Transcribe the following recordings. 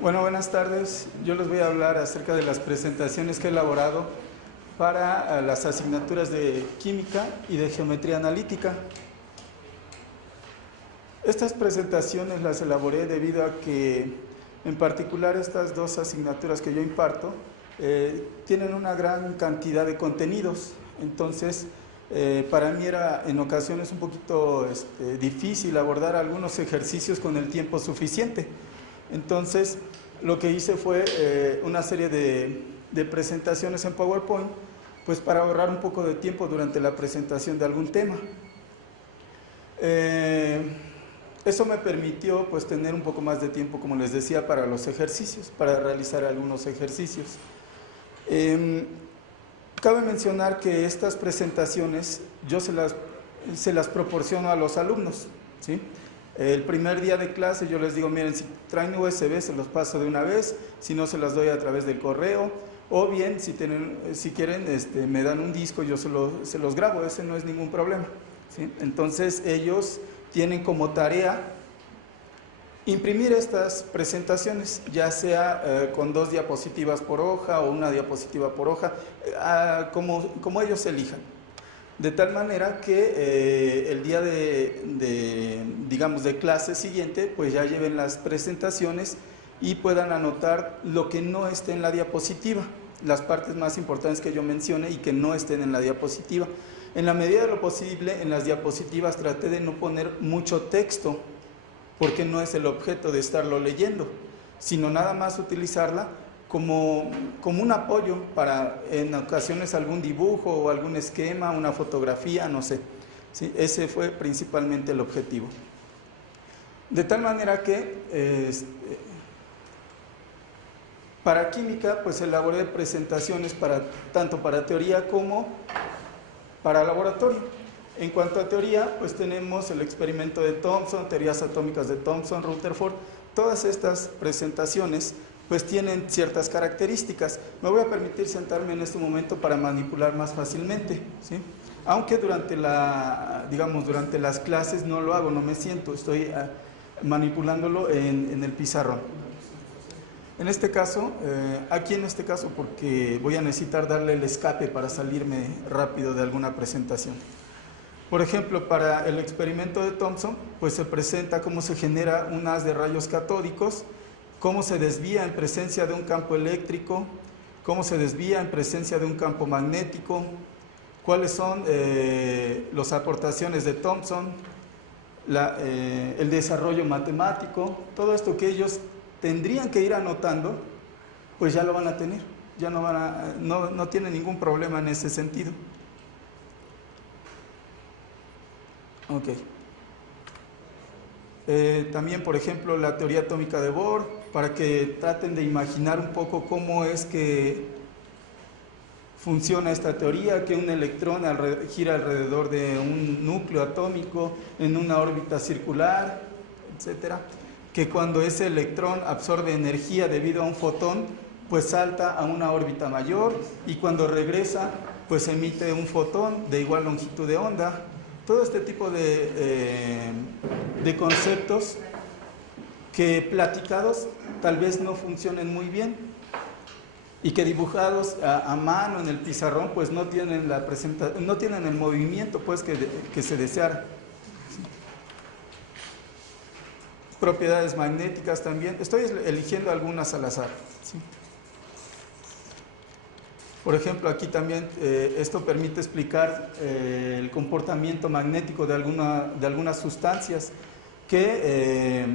Bueno, buenas tardes. Yo les voy a hablar acerca de las presentaciones que he elaborado para las asignaturas de Química y de Geometría Analítica. Estas presentaciones las elaboré debido a que, en particular, estas dos asignaturas que yo imparto tienen una gran cantidad de contenidos. Entonces, para mí era en ocasiones un poquito difícil abordar algunos ejercicios con el tiempo suficiente. Entonces, lo que hice fue una serie de presentaciones en PowerPoint, pues para ahorrar un poco de tiempo durante la presentación de algún tema. Eso me permitió pues tener un poco más de tiempo, como les decía, para los ejercicios, para realizar algunos ejercicios. Cabe mencionar que estas presentaciones yo se las proporciono a los alumnos, ¿sí? El primer día de clase yo les digo, miren, si traen USB se los paso de una vez, si no se las doy a través del correo, o bien si quieren me dan un disco, yo se los grabo, ese no es ningún problema, ¿sí? Entonces ellos tienen como tarea imprimir estas presentaciones, ya sea con 2 diapositivas por hoja o una diapositiva por hoja, como ellos elijan. De tal manera que el día digamos, de clase siguiente, pues ya lleven las presentaciones y puedan anotar lo que no esté en la diapositiva, las partes más importantes que yo mencione y que no estén en la diapositiva. En la medida de lo posible, en las diapositivas traté de no poner mucho texto, porque no es el objeto de estarlo leyendo, sino nada más utilizarla como un apoyo para en ocasiones algún dibujo o algún esquema, una fotografía, no sé, ¿sí? Ese fue principalmente el objetivo. De tal manera que para química pues elaboré presentaciones tanto para teoría como para laboratorio. En cuanto a teoría, pues tenemos el experimento de Thomson, teorías atómicas de Thomson, Rutherford. Todas estas presentaciones pues tienen ciertas características. Me voy a permitir sentarme en este momento para manipular más fácilmente, ¿sí? Aunque durante las clases no lo hago, no me siento, estoy manipulándolo en el pizarrón. En este caso, porque voy a necesitar darle el escape para salirme rápido de alguna presentación. Por ejemplo, para el experimento de Thomson, pues se presenta cómo se genera un haz de rayos catódicos, cómo se desvía en presencia de un campo eléctrico, cómo se desvía en presencia de un campo magnético, cuáles son las aportaciones de Thomson, el desarrollo matemático, todo esto que ellos tendrían que ir anotando, pues ya lo van a tener, ya no tienen ningún problema en ese sentido. Ok. También, por ejemplo, la teoría atómica de Bohr, para que traten de imaginar un poco cómo es que funciona esta teoría, que un electrón gira alrededor de un núcleo atómico en una órbita circular, etcétera, que cuando ese electrón absorbe energía debido a un fotón, pues salta a una órbita mayor y cuando regresa, pues emite un fotón de igual longitud de onda. Todo este tipo de conceptos que platicados tal vez no funcionen muy bien y que dibujados a mano en el pizarrón pues no tienen el movimiento pues que se deseara. Propiedades magnéticas también, estoy eligiendo algunas al azar, ¿sí? Por ejemplo, aquí también esto permite explicar el comportamiento magnético de algunas sustancias que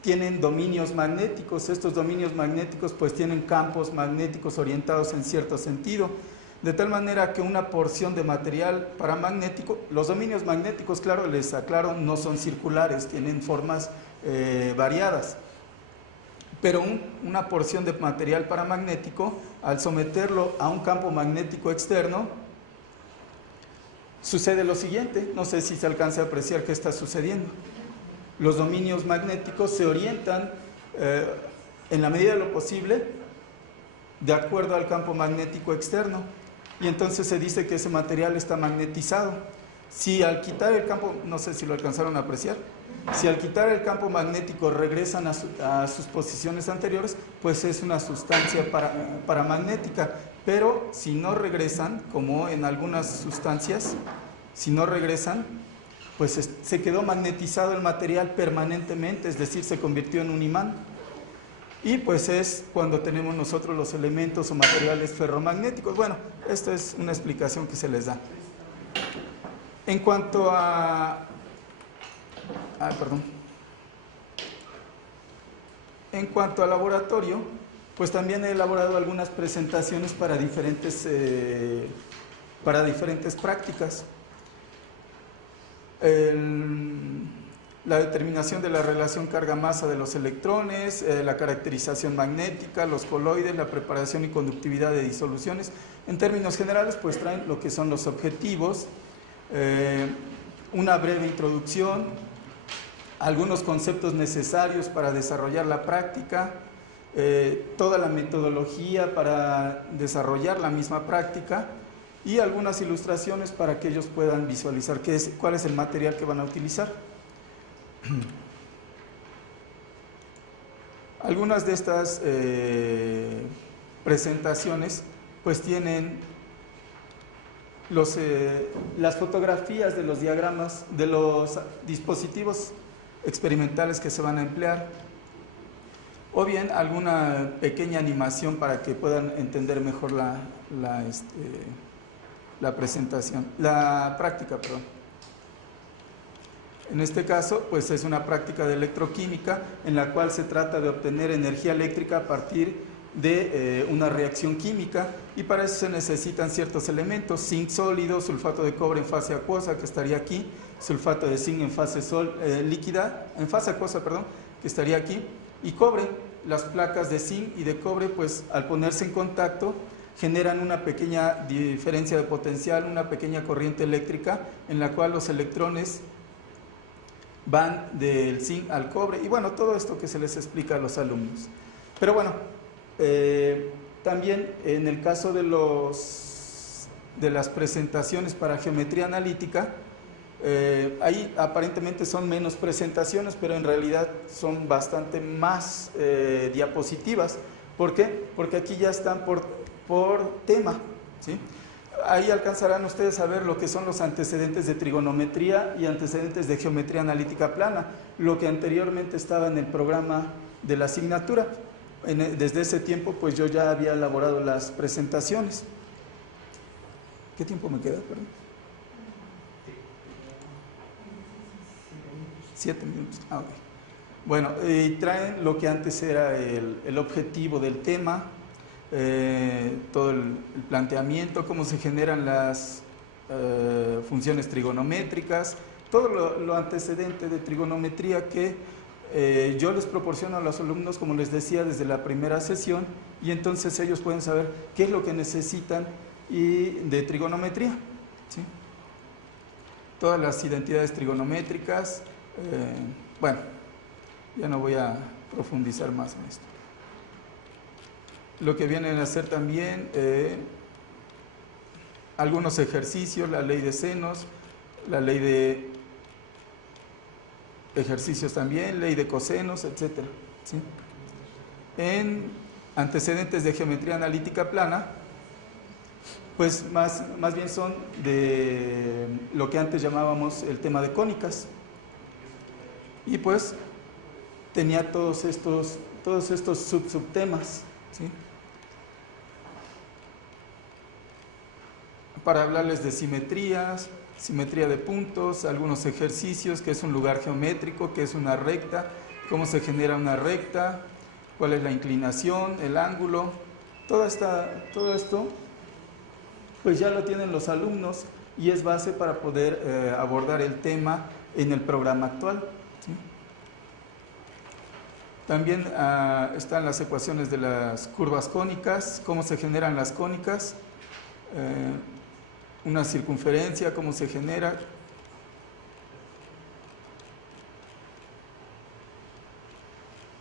tienen dominios magnéticos. Estos dominios magnéticos pues tienen campos magnéticos orientados en cierto sentido, de tal manera que una porción de material paramagnético, los dominios magnéticos, claro, les aclaro, no son circulares, tienen formas variadas. Pero una porción de material paramagnético, al someterlo a un campo magnético externo, sucede lo siguiente, no sé si se alcanza a apreciar qué está sucediendo. Los dominios magnéticos se orientan en la medida de lo posible de acuerdo al campo magnético externo y entonces se dice que ese material está magnetizado. Si al quitar el campo, no sé si lo alcanzaron a apreciar, Si al quitar el campo magnético regresan a sus posiciones anteriores, pues es una sustancia paramagnética. Pero si no regresan, como en algunas sustancias, si no regresan, pues se quedó magnetizado el material permanentemente, es decir, se convirtió en un imán. Y pues es cuando tenemos nosotros los elementos o materiales ferromagnéticos. Bueno, esto es una explicación que se les da. En cuanto a... En cuanto al laboratorio, pues también he elaborado algunas presentaciones para diferentes prácticas. La determinación de la relación carga-masa de los electrones, la caracterización magnética, los coloides, la preparación y conductividad de disoluciones. En términos generales, pues traen lo que son los objetivos, una breve introducción, algunos conceptos necesarios para desarrollar la práctica, toda la metodología para desarrollar la misma práctica y algunas ilustraciones para que ellos puedan visualizar cuál es el material que van a utilizar. Algunas de estas presentaciones pues tienen las fotografías de los diagramas de los dispositivos experimentales que se van a emplear, o bien alguna pequeña animación para que puedan entender mejor la presentación, la práctica, perdón. En este caso, pues es una práctica de electroquímica en la cual se trata de obtener energía eléctrica a partir de una reacción química, y para eso se necesitan ciertos elementos: zinc sólido, sulfato de cobre en fase acuosa, que estaría aquí, sulfato de zinc en fase líquida, en fase acuosa, perdón, que estaría aquí, y cobre. Las placas de zinc y de cobre, pues al ponerse en contacto, generan una pequeña diferencia de potencial, una pequeña corriente eléctrica en la cual los electrones van del zinc al cobre, y bueno, todo esto que se les explica a los alumnos. Pero bueno, también en el caso de las presentaciones para geometría analítica, ahí aparentemente son menos presentaciones, pero en realidad son bastante más diapositivas. ¿Por qué? Porque aquí ya están por tema, ¿sí? Ahí alcanzarán ustedes a ver lo que son los antecedentes de trigonometría y antecedentes de geometría analítica plana, lo que anteriormente estaba en el programa de la asignatura. Desde ese tiempo, pues yo ya había elaborado las presentaciones. ¿Qué tiempo me queda? Perdón. 7 minutos. Ok. Bueno, traen lo que antes era el objetivo del tema, todo el planteamiento, cómo se generan las funciones trigonométricas, todo lo antecedente de trigonometría que yo les proporciono a los alumnos, como les decía, desde la primera sesión, y entonces ellos pueden saber qué es lo que necesitan de trigonometría, ¿sí? Todas las identidades trigonométricas. Bueno, ya no voy a profundizar más en esto. Lo que vienen a hacer también algunos ejercicios, la ley de senos, la ley de ejercicios también, ley de cosenos, etc. ¿Sí? En antecedentes de geometría analítica plana, pues más bien son de lo que antes llamábamos el tema de cónicas. Y pues tenía todos estos subtemas, ¿sí? Para hablarles de simetrías, simetría de puntos, algunos ejercicios, qué es un lugar geométrico, qué es una recta, cómo se genera una recta, cuál es la inclinación, el ángulo, todo esto pues ya lo tienen los alumnos y es base para poder abordar el tema en el programa actual, ¿sí? También están las ecuaciones de las curvas cónicas, cómo se generan las cónicas, una circunferencia, cómo se genera.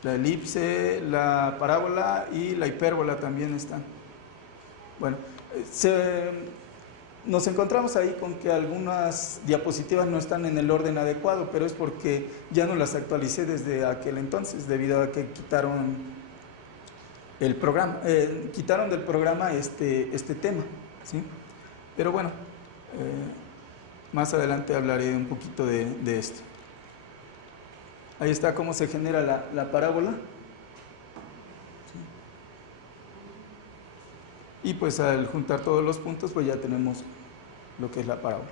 La elipse, la parábola y la hipérbola también están. Bueno, Nos encontramos ahí con que algunas diapositivas no están en el orden adecuado, pero es porque ya no las actualicé desde aquel entonces, debido a que quitaron el programa, quitaron del programa este tema, ¿sí? Pero bueno, más adelante hablaré un poquito de esto. Ahí está cómo se genera la parábola. Y pues al juntar todos los puntos, pues ya tenemos lo que es la parábola.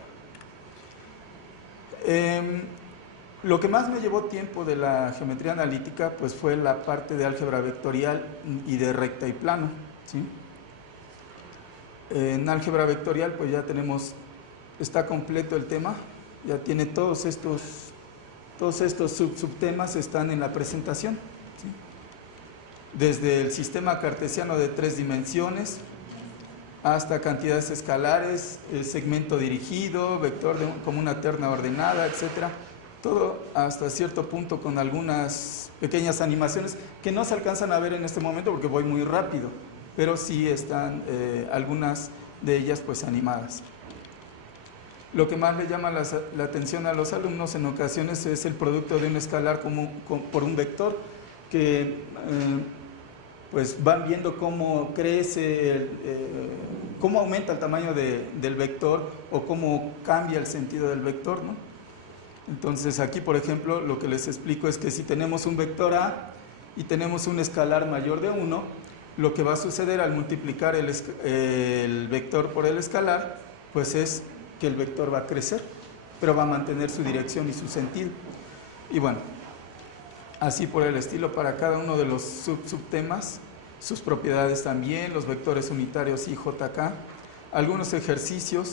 Lo que más me llevó tiempo de la geometría analítica, pues fue la parte de álgebra vectorial y de recta y plano, ¿sí? En álgebra vectorial, pues ya tenemos, está completo el tema, ya tiene todos estos subtemas están en la presentación, ¿sí? Desde el sistema cartesiano de 3 dimensiones, hasta cantidades escalares, el segmento dirigido, vector como una terna ordenada, etcétera. Todo hasta cierto punto con algunas pequeñas animaciones que no se alcanzan a ver en este momento porque voy muy rápido, pero sí están algunas de ellas pues animadas. Lo que más le llama la atención a los alumnos en ocasiones es el producto de un escalar por un vector que pues van viendo cómo crece, cómo aumenta el tamaño del vector o cómo cambia el sentido del vector, ¿no? Entonces aquí, por ejemplo, lo que les explico es que si tenemos un vector A y tenemos un escalar mayor de 1, lo que va a suceder al multiplicar el vector por el escalar, pues es que el vector va a crecer, pero va a mantener su dirección y su sentido. Y bueno, así por el estilo para cada uno de los subtemas, sus propiedades también, los vectores unitarios I, J, K, algunos ejercicios